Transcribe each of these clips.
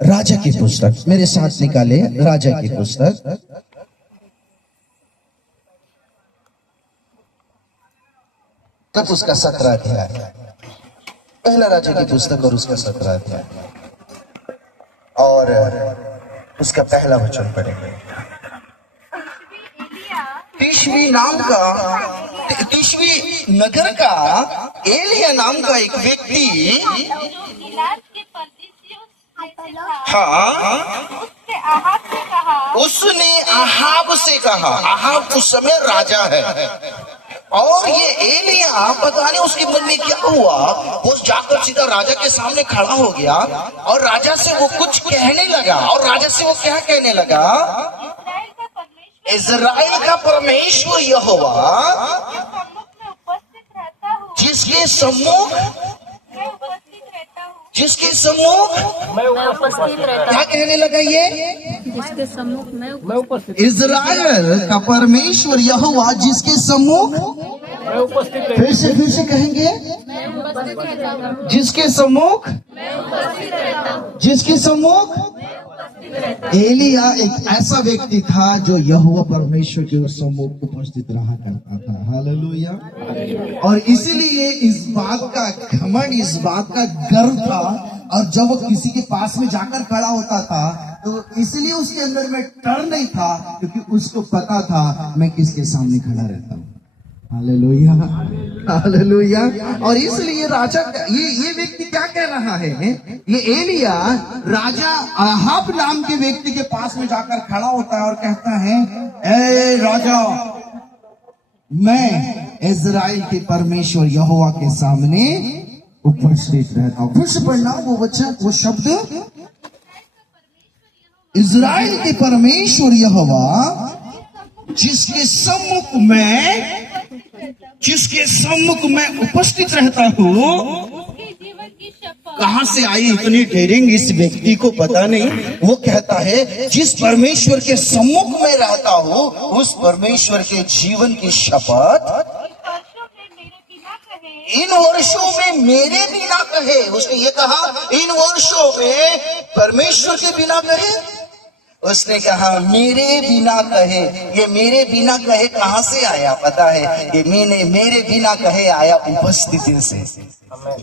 राजा की पुस्तक मेरे साथ निकाले। राजा की पुस्तक तब उसका 17 अध्याय, पहला राजा की पुस्तक और उसका 17 अध्याय और उसका पहला वचन पढ़ेंगे। तीसवी नगर का एलिया नाम का एक व्यक्ति, हाँ, उसने अहाब से कहा, अहाब उस समय राजा है, और ये एलिया पता नहीं उसके मन में क्या हुआ, वो जाकर सीधा राजा के सामने खड़ा हो गया और राजा से वो कुछ कहने लगा। और राजा से वो क्या कहने लगा? इज़राइल का परमेश्वर यहोवा जिसके सम्मुख मैं उपस्थित रहता। क्या कहने लगा ये? जिसके सम्मुख मैं उपस्थित। इज़राइल का परमेश्वर यहोवा जिसके सम्मुख मैं उपस्थित। फिर से कहेंगे, जिसके सम्मुख, जिसके सम्मुख। एलिया एक ऐसा व्यक्ति था जो यहोवा परमेश्वर के सम्मुख उपस्थित रहा करता था। हालेलुया। और इसीलिए इस बात का घमंड, इस बात का गर्व था, और जब वो किसी के पास में जाकर खड़ा होता था तो इसलिए उसके अंदर में डर नहीं था, क्योंकि उसको पता था मैं किसके सामने खड़ा रहता हूँ। Hallelujah, hallelujah. और इसलिए राजा, ये व्यक्ति क्या कह रहा है? ये एलिया राजा अहाब नाम के व्यक्ति के पास में जाकर खड़ा होता है और कहता है, ए राजा, मैं इज़राइल के परमेश्वर यहोवा के सामने उपस्थित रहता हूं। फिर से पढ़ना वो वचन, वो शब्द, इज़राइल के परमेश्वर यहोवा जिसके सम्मुख मैं उपस्थित रहता हूँ। कहां से आई इतनी डेयरिंग इस व्यक्ति को पता नहीं। वो कहता है जिस परमेश्वर के सम्मुख में रहता हूँ उस परमेश्वर के जीवन की शपथ इन वर्षों में मेरे बिना कहे। उसने ये कहा, इन वर्षों में परमेश्वर के बिना कहे। उसने कहा मेरे बिना कहे। ये मेरे बिना कहे कहां से आया पता है? ये मेरे बिना कहे आया उपस्थिति से।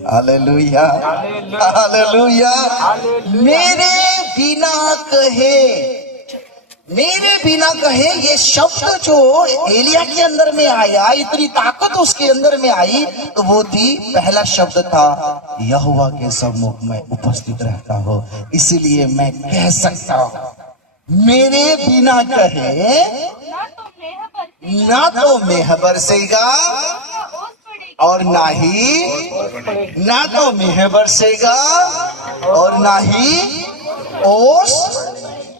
Hallelujah, hallelujah. मेरे बिना कहे, मेरे बिना कहे, ये शब्द जो एलिया के अंदर में आया, इतनी ताकत उसके अंदर में आई, तो वो थी, पहला शब्द था यहोवा के सम्मुख में उपस्थित रहता हो। इसीलिए मैं कह सकता हूं मेरे बिना कहे ना तो मेह बरसेगा और ना तो मेह बरसेगा और ना ही ओस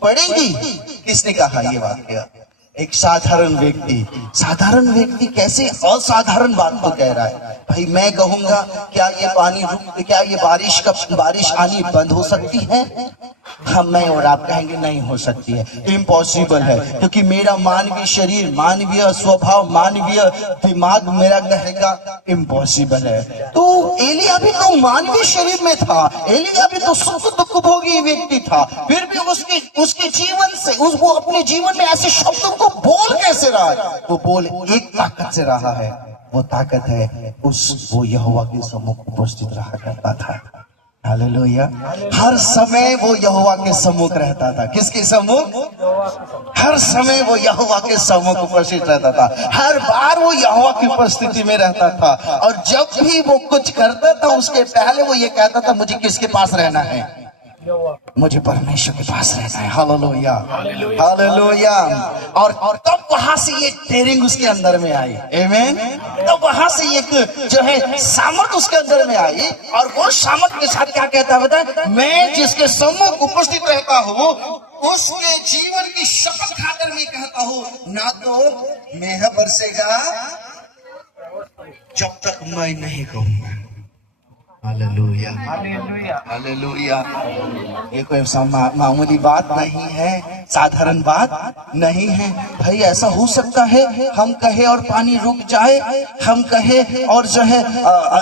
पड़ेगी। किसने कहा ये वाक्य? एक साधारण व्यक्ति कैसे असाधारण बात को कह रहा है? भाई मैं कहूंगा क्या ये पानी रुक, क्या ये बारिश आनी बंद हो सकती है? हम, मैं और आप कहेंगे नहीं हो सकती है, इम्पॉसिबल है, क्योंकि मेरा मानवीय शरीर, मानवीय स्वभाव, मानवीय दिमाग मेरा कहेगा इम्पॉसिबल है। तो एलिया भी तो मानवीय शरीर में था, एलिया भी तो सुख दुख भोगी व्यक्ति था, फिर भी उसके जीवन से वो अपने जीवन में ऐसे शब्दों को बोल कैसे रहा है? वो बोल एक ताकत से रहा है। वो ताकत है वो यहोवा के सम्मुख उपस्थित रहा करता था। हालेलुया। हर समय वो यहोवा के सम्मुख रहता था। किसके सम्मुख? हर समय वो यहोवा के सम्मुख उपस्थित रहता था। हर बार वो यहोवा की उपस्थिति में रहता था, और जब भी वो कुछ करता था उसके पहले वो ये कहता था मुझे किसके पास रहना है? मुझे परमेश्वर के पास रहना है। Hallelujah, hallelujah. और तब वहां से ये ट्रेनिंग उसके अंदर में आई। आमीन। तब वहां से एक जो है सामर्थ उसके अंदर में आई, और वो सामर्थ के साथ क्या कहता है बता? मैं जिसके सम्मुख उपस्थित रहता हूँ उसके जीवन की शपथ खाकर मैं कहता हूँ ना तो मेह बरसेगा जब तक मैं नहीं कहूंगा। Hallelujah, hallelujah. ये कोई मामूली बात नहीं है, साधारण बात नहीं है भाई। ऐसा हो सकता है हम कहे और पानी रुक जाए, हम कहे और जो है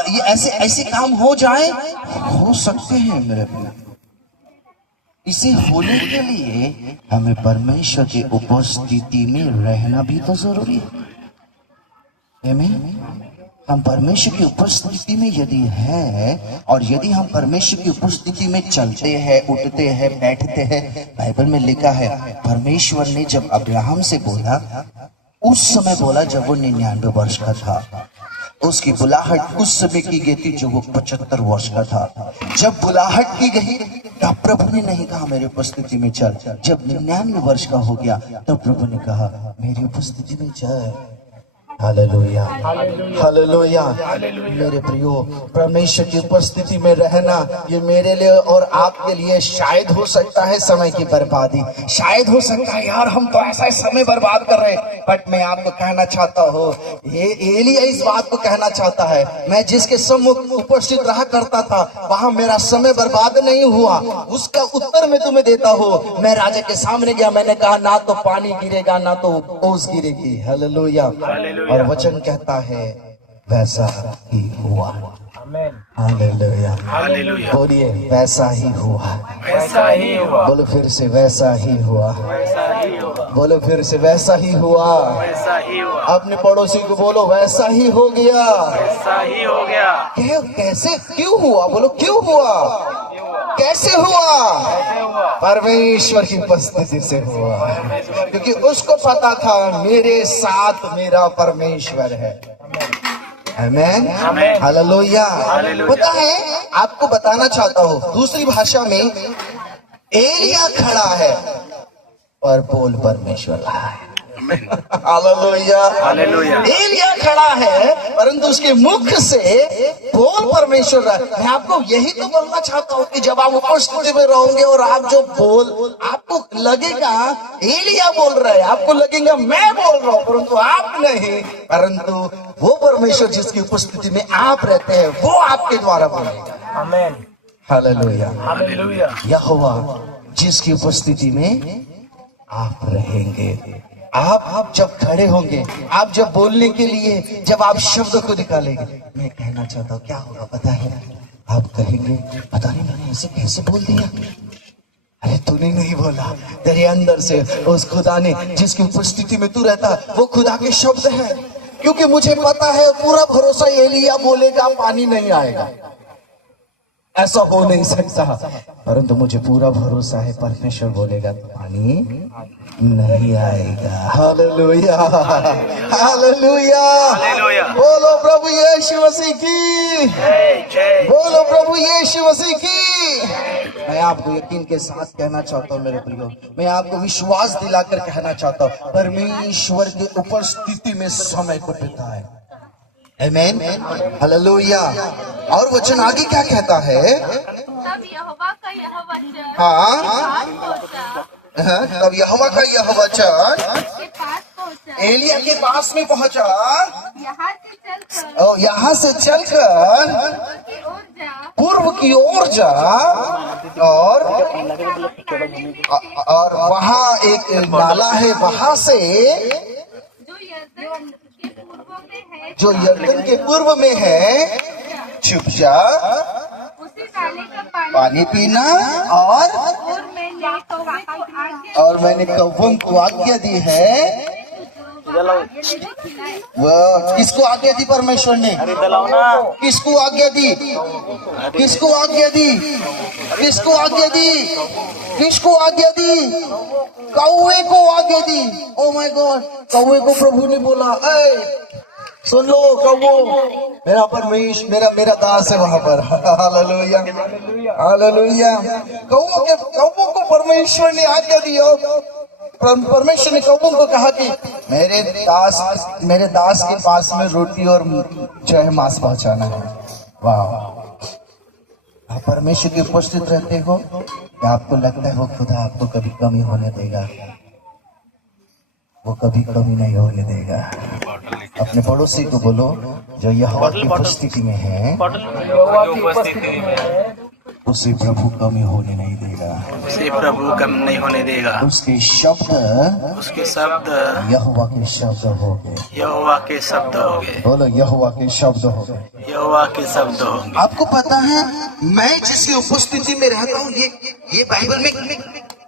ये ऐसे ऐसे काम हो जाए, हो सकते हैं मेरे भाई। इसे होने के लिए हमें परमेश्वर की उपस्थिति में रहना भी तो जरूरी है। आमीन। हम परमेश्वर की उपस्थिति में यदि है और यदि हम परमेश्वर की उपस्थिति में चलते हैं, उठते हैं, बैठते हैं, बाइबल में लिखा है परमेश्वर ने जब अब्राहम से बोला, उस समय बोला जब वो 99 वर्ष का था। उसकी बुलाहट उस समय की गई थी जो वो 75 वर्ष का था। जब बुलाहट की गई तब प्रभु ने नहीं कहा मेरी उपस्थिति में चल। जब 99 वर्ष का हो गया तब प्रभु ने कहा मेरी उपस्थिति में चल। Hallelujah, hallelujah. मेरे प्रियो, परमेश्वर की उपस्थिति में रहना ये मेरे लिए और आपके लिए शायद हो सकता है समय की बर्बादी, शायद हो सकता है यार हम तो ऐसा समय बर्बाद कर रहे हैं। बट मैं आपको कहना चाहता हूँ, ये एलिया इस बात को कहना चाहता है, मैं जिसके सम्मुख उपस्थित रहा करता था वहां मेरा समय बर्बाद नहीं हुआ। उसका उत्तर मैं तुम्हें देता हूँ। मैं राजा के सामने गया, मैंने कहा ना तो पानी गिरेगा ना तो ओस गिरेगी। हालेलुया। और वचन कहता है वैसा ही हुआ। Hallelujah, hallelujah. बोलिए वैसा ही हुआ, वैसा ही हुआ। बोलो फिर से वैसा ही हुआ, वैसा ही हुआ। बोलो फिर से वैसा ही हुआ। वैसा ही हुआ। अपने पड़ोसी को बोलो वैसा ही हो गया। वैसा ही हो गया। कैसे, क्यों हुआ? बोलो क्यों हुआ, कैसे हुआ? परमेश्वर की उपस्थिति से हुआ, क्योंकि उसको पता था मेरे साथ मेरा परमेश्वर है। आमेन, हालेलुया। पता है, आपको बताना चाहता हूँ, दूसरी भाषा में एलिया खड़ा है और बोल परमेश्वर रहा है। Hallelujah, hallelujah. एलिया खड़ा है परंतु उसके मुख से बोल परमेश्वर रहा है। मैं आपको यही तो बोलना चाहता हूँ कि जब आप उपस्थिति में रहोगे और आप जो बोल, आपको लगेगा एलिया बोल रहा है, आपको लगेगा मैं बोल रहा हूँ, परंतु आप नहीं, परंतु वो परमेश्वर जिसकी उपस्थिति में आप रहते हैं वो आपके द्वारा बोलेगा। आमेन, हालेलुया, हालेलुया। यहोवा जिसकी उपस्थिति में आप रहेंगे। आप जब खड़े होंगे, आप जब बोलने के लिए, जब आप शब्द को निकालेंगे, मैं कहना चाहता हूँ क्या होगा पता है? आप कहेंगे पता नहीं मैंने ऐसे कैसे बोल दिया। अरे तूने नहीं बोला, तेरे अंदर से उस खुदा ने जिसकी उपस्थिति में तू रहता, वो खुदा के शब्द है। क्योंकि मुझे पता है, पूरा भरोसा एलिया बोलेगा पानी नहीं आएगा, ऐसा हो नहीं सकता, परंतु मुझे पूरा भरोसा है परमेश्वर बोलेगा तो पानी नहीं आएगा। Hallelujah, hallelujah. बोलो प्रभु यीशु मसीह की, बोलो प्रभु यीशु मसीह की। मैं आपको यकीन के साथ कहना चाहता हूँ मेरे प्रियो, मैं आपको विश्वास दिलाकर कहना चाहता हूँ, परमेश्वर की उपस्थिति में समय को बिताए। आमेन, हालेलुया। और वचन आगे क्या कहता है? तब यहोवा का यह वचन हाँ, पास पहुंचा, तब यहोवा का यह वचन के पास पहुंचा, एलिया के पास में पहुंचा। यहाँ से चलकर पूर्व की ओर जा और वहाँ एक नाला है, वहाँ से जो यरदन के पूर्व में है, छुप जा, उसी नाले का पानी पीना। और मैंने कौवों को आज्ञा दी है। वह किसको आज्ञा दी? परमेश्वर ने किसको आज्ञा दी? किसको आज्ञा दी? किसको आज्ञा दी? किसको आज्ञा दी? कौवे को आज्ञा दी। ओ माय गॉड, कौवे को प्रभु ने बोला, ऐ सुन लो कौवो, मेरा परमेश्वर मेरा दास है वहां पर। Hallelujah, hallelujah. कौवों को परमेश्वर ने आज्ञा दी और परमेश्वर ने कौवों को कहा कि मेरे दास के पास में रोटी और जो है मांस पहुंचाना है। वाह, आप परमेश्वर की उपस्थित रहते हो, क्या आपको लगता है वो खुदा आपको कभी कमी होने देगा? वो कभी कमी नहीं होने देगा। अपने पड़ोसी को बोलो जो यहोवा की उपस्थिति में है यहोवा की उपस्थिति में उसे प्रभु कमी होने नहीं देगा। उसे प्रभु कम नहीं होने देगा। उसके शब्द उसके शब्द यहोवा के शब्द हो गए। यहोवा के शब्द होंगे। बोलो यहोवा के शब्द हो गए। यहोवा के शब्द होंगे। आपको पता है मैं जिसकी उपस्थिति में रहता हूँ ये बाइबल में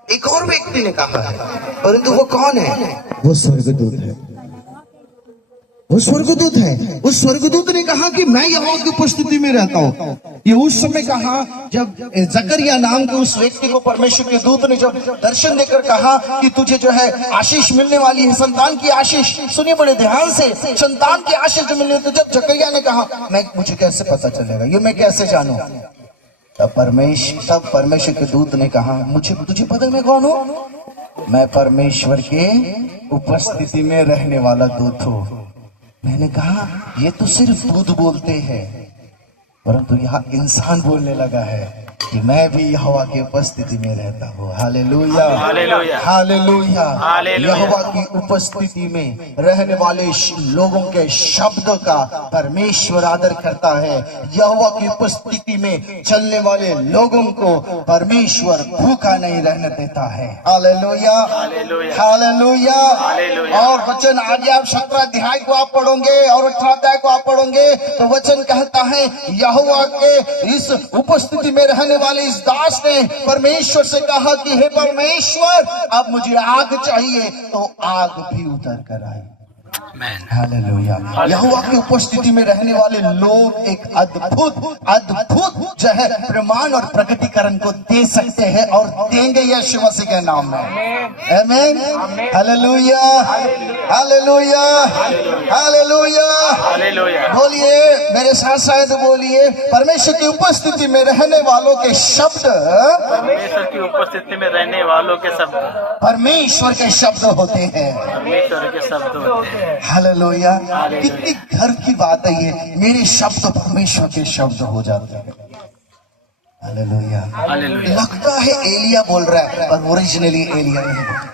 एक और व्यक्ति ने कहा है, परंतु वो कौन है? वो स्वर्गदूत है। वो स्वर्गदूत है। उस स्वर्गदूत ने कहा कि मैं यहोवा की उपस्थिति में रहता हूँ। ये उस समय कहा जब जकरिया नाम के उस व्यक्ति को परमेश्वर के दूत ने जब दर्शन देकर कहा कि तुझे जो है आशीष मिलने वाली है, संतान की आशीष। सुनिए बड़े ध्यान से, संतान की आशीष जो मिलने, तो जब जकरिया ने कहा मुझे कैसे पता चलेगा, ये मैं कैसे जानूं? तब परमेश्वर के दूत ने कहा तुझे पता मैं कौन हूँ? मैं परमेश्वर के उपस्थिति में रहने वाला दूत हूँ। मैंने कहा ये तो सिर्फ दूत बोलते हैं, परंतु यहाँ इंसान बोलने लगा है कि मैं भी यहोवा की उपस्थिति में रहता हूँ। Hallelujah, hallelujah, hallelujah. हालेलुया। यहोवा की उपस्थिति में रहने वाले लोगों के शब्द का परमेश्वर आदर करता है। यहोवा की उपस्थिति में चलने वाले लोगों को परमेश्वर भूखा नहीं रहने देता है। Hallelujah, hallelujah, hallelujah. हालेलुया। और वचन आगे आप 17 अध्याय को आप पढ़ोगे और 18 अध्याय को आप पढ़ोगे तो वचन कहता है यहोवा के इस उपस्थिति में रहने वाले इस दास ने परमेश्वर से कहा कि हे परमेश्वर अब मुझे आग चाहिए, तो आग भी उतर कर आई। हालेलुया। यहोवा की उपस्थिति में रहने वाले लोग एक अद्भुत जो है प्रमाण और प्रकटीकरण को दे सकते हैं और देंगे यीशु मसीह के नाम में। आमीन। Hallelujah, hallelujah, hallelujah, hallelujah. बोलिए मेरे साथ शायद बोलिए, परमेश्वर की उपस्थिति में रहने वालों के शब्द परमेश्वर की उपस्थिति में रहने वालों के शब्द परमेश्वर के शब्द होते हैं। परमेश्वर के शब्द होते हैं। हालेलुया। कितनी गर्व की बात है ये, मेरे शब्द परमेश्वर के शब्द हो जाते हैं। हालेलुया। हालेलुया। लगता है एलिया बोल रहा है, पर ओरिजिनली एलिया नहीं बोल रहा।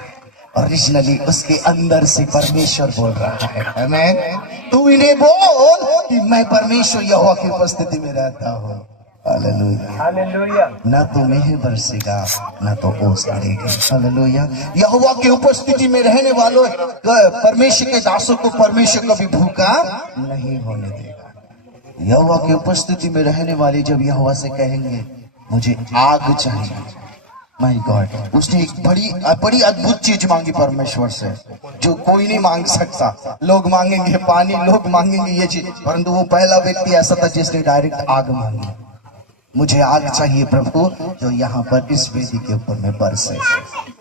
ओरिजिनली उसके अंदर से परमेश्वर बोल रहा है। आमीन। तू इन्हें बोल कि मैं परमेश्वर यहोवा की उपस्थिति में रहता हूँ। Hallelujah, hallelujah. न तो मेघ बरसेगा न तो ओस गिरेगी। हालेलुया। यहोवा की उपस्थिति में रहने वालों परमेश्वर के दासों को परमेश्वर कभी भूखा नहीं होने देगा। यहोवा की उपस्थिति में रहने वाले जब यहोवा से कहेंगे मुझे आग चाहिए, माय गॉड, उसने एक बड़ी अद्भुत चीज मांगी परमेश्वर से जो कोई नहीं मांग सकता। लोग मांगेंगे पानी, लोग मांगेंगे ये चीज, परंतु वो पहला व्यक्ति ऐसा था जिसने डायरेक्ट आग मांगी। मुझे आग चाहिए प्रभु जो यहाँ पर इस वेदी के ऊपर में बरसे।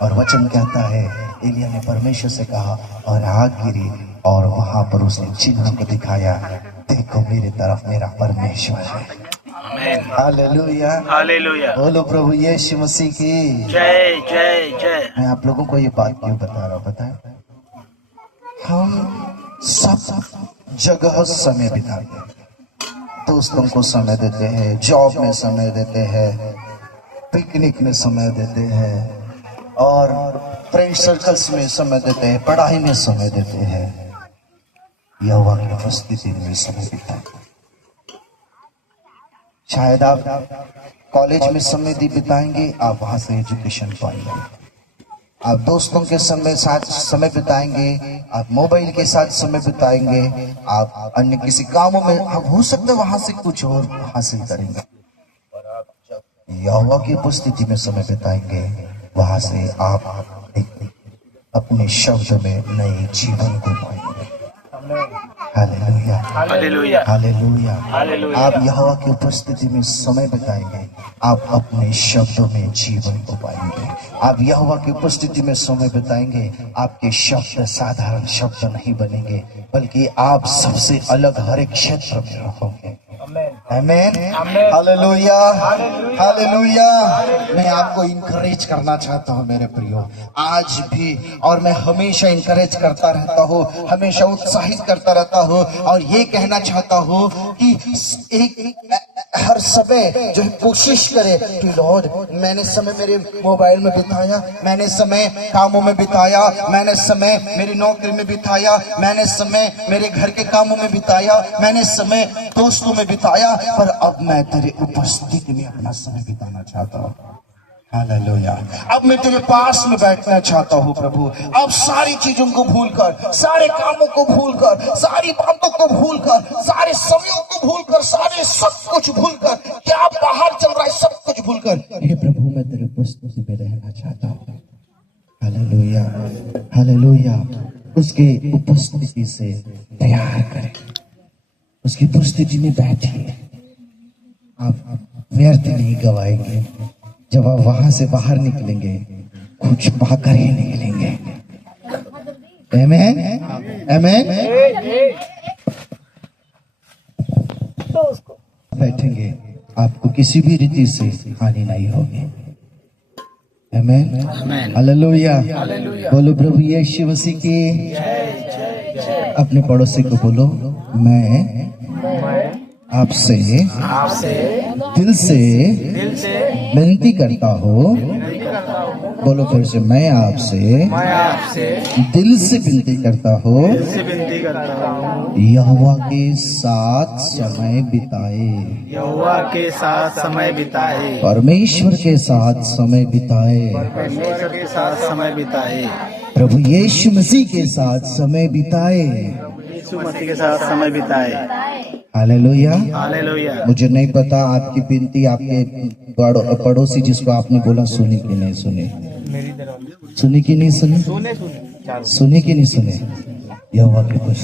और वचन कहता है एलिया ने परमेश्वर से कहा और आग गिरी और वहां पर उसने चिन्ह को दिखाया, देखो मेरे तरफ मेरा परमेश्वर है। आमीन। Hallelujah, hallelujah. बोलो प्रभु यीशु मसीह की जय जय जय। मैं आप लोगों को ये बात क्यों बता रहा हूँ पता है? हम सब जगह समय बिताते हैं, दोस्तों को समय देते हैं, जॉब में समय देते हैं, पिकनिक में समय देते हैं और फ्रेंड सर्कल्स में समय देते हैं, पढ़ाई में समय देते हैं, यहोवा की उपस्थिति में समय बिताते हैं। शायद आप कॉलेज में समय बिताएंगे, आप वहां से एजुकेशन पाएंगे। आप दोस्तों के साथ समय बिताएंगे, आप मोबाइल के साथ समय बिताएंगे, आप अन्य किसी कामों में आप हो सकते वहां से कुछ और हासिल करेंगे। और आप जब यहोवा की उपस्थिति में समय बिताएंगे वहां से आप अपने शब्द में नए जीवन को पाएंगे। Hallelujah, hallelujah, hallelujah. हालेलुया। आप यहोवा की उपस्थिति में समय बिताएंगे, आप अपने शब्दों में जीवन को पाएंगे। आप यहोवा की उपस्थिति में समय बिताएंगे, आपके शब्द साधारण शब्द नहीं बनेंगे, बल्कि आप सबसे अलग हर एक क्षेत्र में रहोगे। आमेन, हालेलुया, हालेलुया। मैं आपको इनकरेज करना चाहता हूँ मेरे प्रियो, आज भी, और मैं हमेशा इनकरेज करता रहता हूँ, हमेशा उत्साहित करता रहता हूँ, और ये कहना चाहता हूँ कि एक हर समय जो है कोशिश करे कि लॉर्ड, मैंने समय मेरे मोबाइल में बिताया, मैंने समय कामों में बिताया, मैंने समय मेरी नौकरी में बिताया, मैंने समय मेरे घर के कामों में बिताया, मैंने समय दोस्तों में बिताया, पर अब मैं तेरे उपस्थिति में अपना समय बिताना चाहता हूँ। हालेलुया। अब मैं तेरे पास में बैठना चाहता हूँ प्रभु। अब सारी चीजों को भूलकर, सारे कामों को भूलकर, सारी बातों को भूलकर, सारे समयों को भूलकर, सारे सब कुछ भूलकर, क्या बाहर चल रहा है सब कुछ भूलकर, हे प्रभु मैं तेरे उपस्थिति में रहना चाहता हूँ। Hallelujah, hallelujah. उसके उपस्थिति से तैयार करें, उसकी उपस्थिति में बैठिए। आप व्यर्थ नहीं गवाएंगे। जब आप वहां से बाहर निकलेंगे, कुछ पाकर ही निकलेंगे। आमेन, आमेन। बैठेंगे, आपको किसी भी रीति से हानि नहीं होगी। आमेन, हालेलुया। बोलो प्रभु यीशु मसीह की। अपने पड़ोसी को बोलो, मैं आपसे दिल से विनती करता हूँ। बोलो फिर से, मैं आपसे दिल से विनती करता हूँ, यहोवा के साथ समय बिताए, यहोवा के साथ समय बिताए, परमेश्वर के साथ समय बिताए, परमेश्वर के साथ समय बिताए, प्रभु यीशु मसीह के साथ समय बिताए, यीशु मसीह के साथ समय बिताए। Hallelujah, hallelujah. मुझे नहीं पता आपकी विनती आपके पड़ोसी जिसको आपने बोला सुनी कि नहीं सुनी, सुनी कि नहीं सुनी, सुनी कि नहीं सुने। यहोवा के कुछ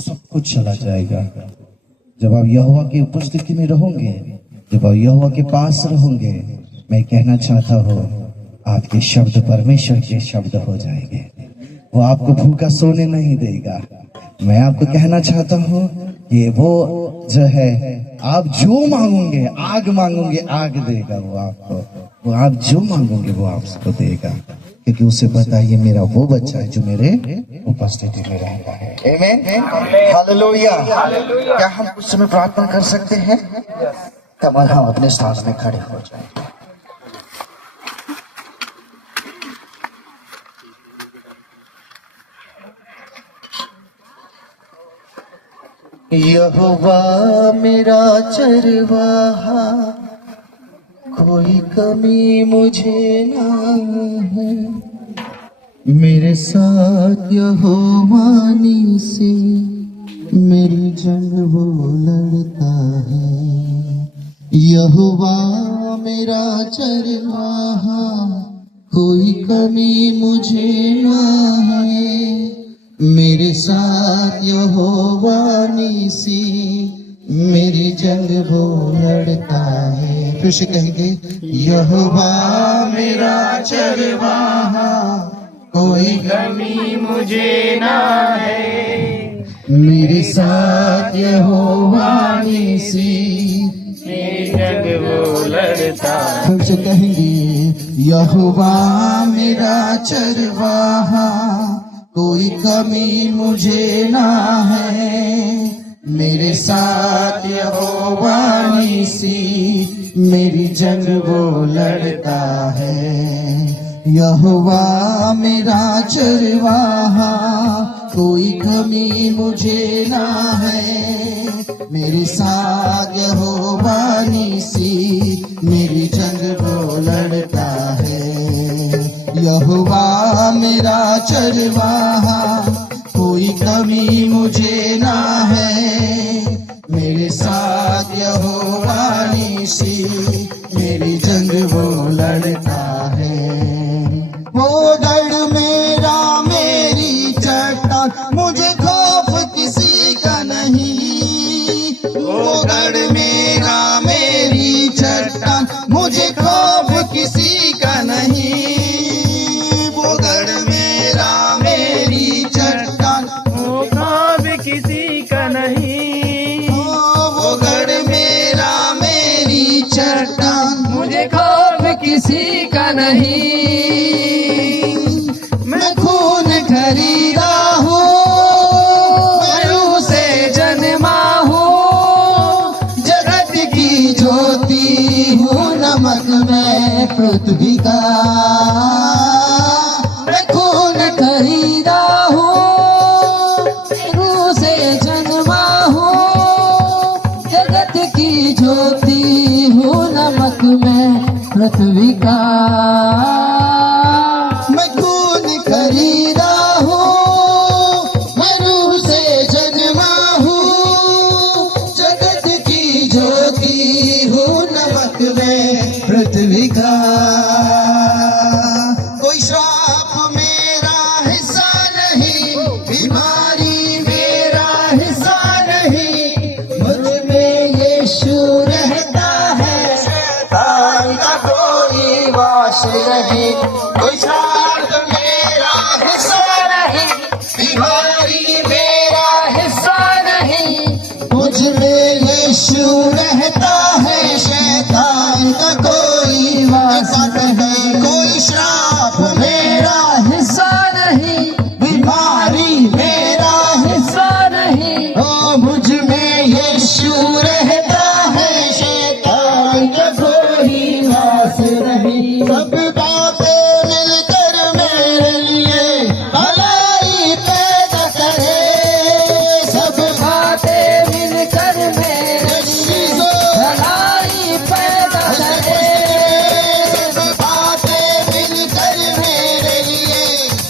सब कुछ चला जाएगा जब आप यहोवा की उपस्थिति में रहोगे, जब आप यहोवा के पास रहोगे। मैं कहना चाहता हूँ, आपके शब्द परमेश्वर के शब्द हो जाएंगे। वो आपको भूखा सोने नहीं देगा। मैं आपको कहना चाहता हूँ कि वो जो है, आप जो मांगोगे, आग मांगोगे आग देगा वो आपको। वो आप जो मांगोगे वो आपको देगा, क्योंकि उसे पता है ये मेरा वो बच्चा है जो मेरे उपस्थिति में रहता है। आमीन, हालेलुया। क्या हम कुछ समय प्रार्थना कर सकते हैं? कमल हम अपने स्थान में खड़े हो जाए। यहोवा मेरा चरवाहा, कोई कमी मुझे ना है। मेरे साथ यहोवा से मेरी जंग वो लड़ता है। यहोवा मेरा चरवाहा, कोई कमी मुझे ना है। मेरे साथ यहोवा नीसी मेरी जंग वो लड़ता है। फिर से कहेंगे, यहोवा मेरा चरवाहा, कोई कमी मुझे ना है। मेरे साथ यहोवा नीसी मेरी जंग वो लड़ता। फिर से कहेंगे, यहोवा मेरा चरवाहा, कोई कमी मुझे ना है। मेरे साथ यहोवा नीसी मेरी जंग वो लड़ता है। यहोवा मेरा चरवाहा, कोई कमी मुझे ना है। मेरे साथ यहोवा नीसी मेरी जंग वो लड़ता है। यहोवा मेरा चरवाहा, कोई कमी मुझे ना है। मेरे साथ यहोवा नीसी मेरी जंग वो लड़ता है। वो गढ़ मेरा मेरी चट्टान, मुझे खौफ किसी का नहीं। वो गढ़ मेरा मेरी चट्टान, मुझे खौफ किसी का नहीं। किसी का नहीं, वो चट्टान, मुझे खौफ किसी का नहीं। मैं खून खरीदा हूँ, मैं रूह से जन्मा हूँ, जगत की ज्योति हूँ, नमक में पृथ्वी का। मैं खून खरीदा हूँ, रूह से जन्मा हूँ, जगत की ज्योति हूँ, नमक में पृथ्वी का। मैं खून खरीदा हूँ, मैं रूह से जन्मा हूँ, जगत की ज्योति हूँ, नमक में पृथ्वी का। कोई श्राप मेरा हिस्सा नहीं, बीमारी मेरा हिस्सा नहीं, मुझ में यीशु रहता है, शैतान का कोई वास नहीं। कोई श्राप मेरा हिस्सा नहीं, बीमारी मेरा हिस्सा नहीं, मुझ में यीशु रहता है, शैतान का कोई वास नहीं। कोई श्राप मेरा हिस्सा नहीं, बीमारी मेरा हिस्सा नहीं, ओ मुझ में यीशु रहता है, शैतान का कोई वास नहीं। सब बातें मिलकर मेरे लिए भलाई पैदा करे, सब बातें मिलकर मेरे लिए भलाई पैदा करे। सब बातें मिलकर मेरे लिए,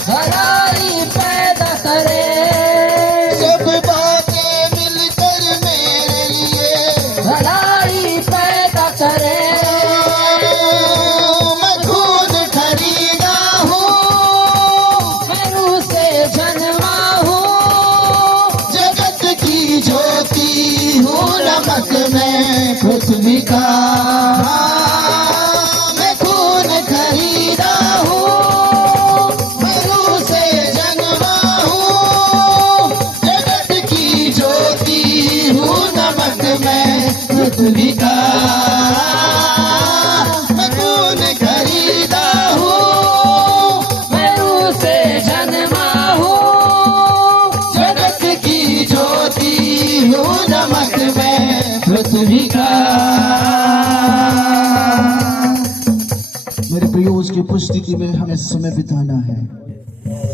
भलाई पैदा करे। सब बातें मिलकर मेरे लिए। भलाई पैदा करे। मैं खून खरीदा हूँ, मैं रूह से जन्मा हूँ, जगत की ज्योति हूँ, नमक में पृथ्वी का। मैं खून खरीदा हूँ, मैं रूह से जन्मा हूँ, जगत की ज्योति हूँ, नमक में पृथ्वी का। मैं खून खरीदा हूँ, मैं रूह से जन्मा हूँ, जगत की ज्योति हूँ, नमक में पृथ्वी का। मेरे प्रियो, उसकी उपस्थिति में हमें समय बिताना है।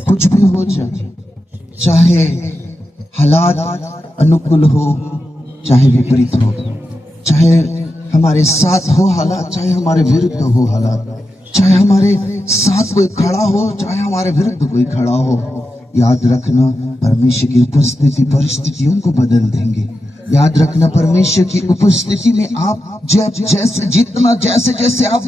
कुछ भी हो जाए, चाहे हालात अनुकूल हो, चाहे विपरीत हो, चाहे हमारे साथ हो हालात, चाहे हमारे विरुद्ध हो हालात, चाहे हमारे साथ कोई खड़ा हो, चाहे हमारे विरुद्ध कोई खड़ा हो, याद रखना परमेश्वर की उपस्थिति परिस्थितियों को बदल देंगे। याद रखना परमेश्वर की उपस्थिति में आप जैसे जितना जैसे जैसे आप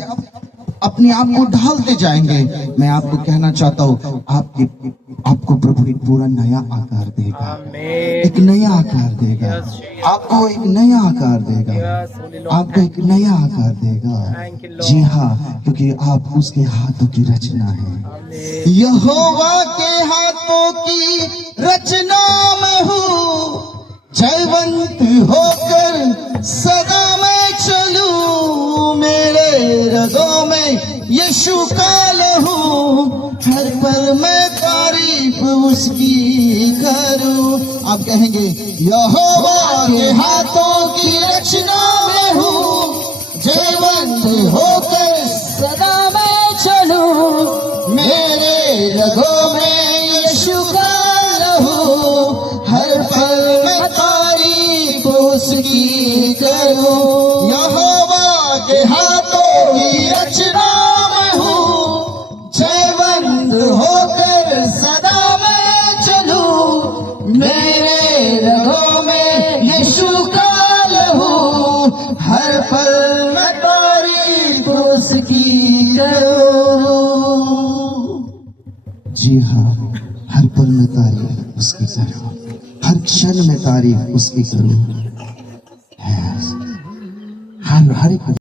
अपने आप को ढालते जाएंगे, मैं आपको कहना चाहता हूँ, आपको प्रभु एक पूरा नया आकार देगा, एक नया आकार देगा, आपको एक नया आकार देगा, आपको एक नया आकार देगा। जी हाँ, क्योंकि आप उसके हाथों की रचना है। यहोवा के हाथों की रचना में हूँ, जयवंत होकर सदा मैं चलूं, मेरे रगों में यीशु का लहू, हर पल मैं तारीफ उसकी करूं। आप कहेंगे, यहोवा के हाथों की रचना में हूँ, जयवंत होकर सदा मैं चलूं, मेरे रगों में यीशु का लहू, हर पल मैं तारीफ उसकी करूं। यहोवा के हाथों की रचना में हूँ, जयवंत होकर सदा मैं चलूं, मेरे रगों में यीशु का लहू, हर पल मैं तारीफ उसकी करूं। जी हाँ, हर पल में तारीफ उसकी करूं, हर क्षण में तारीफ उसकी करूं। हर एक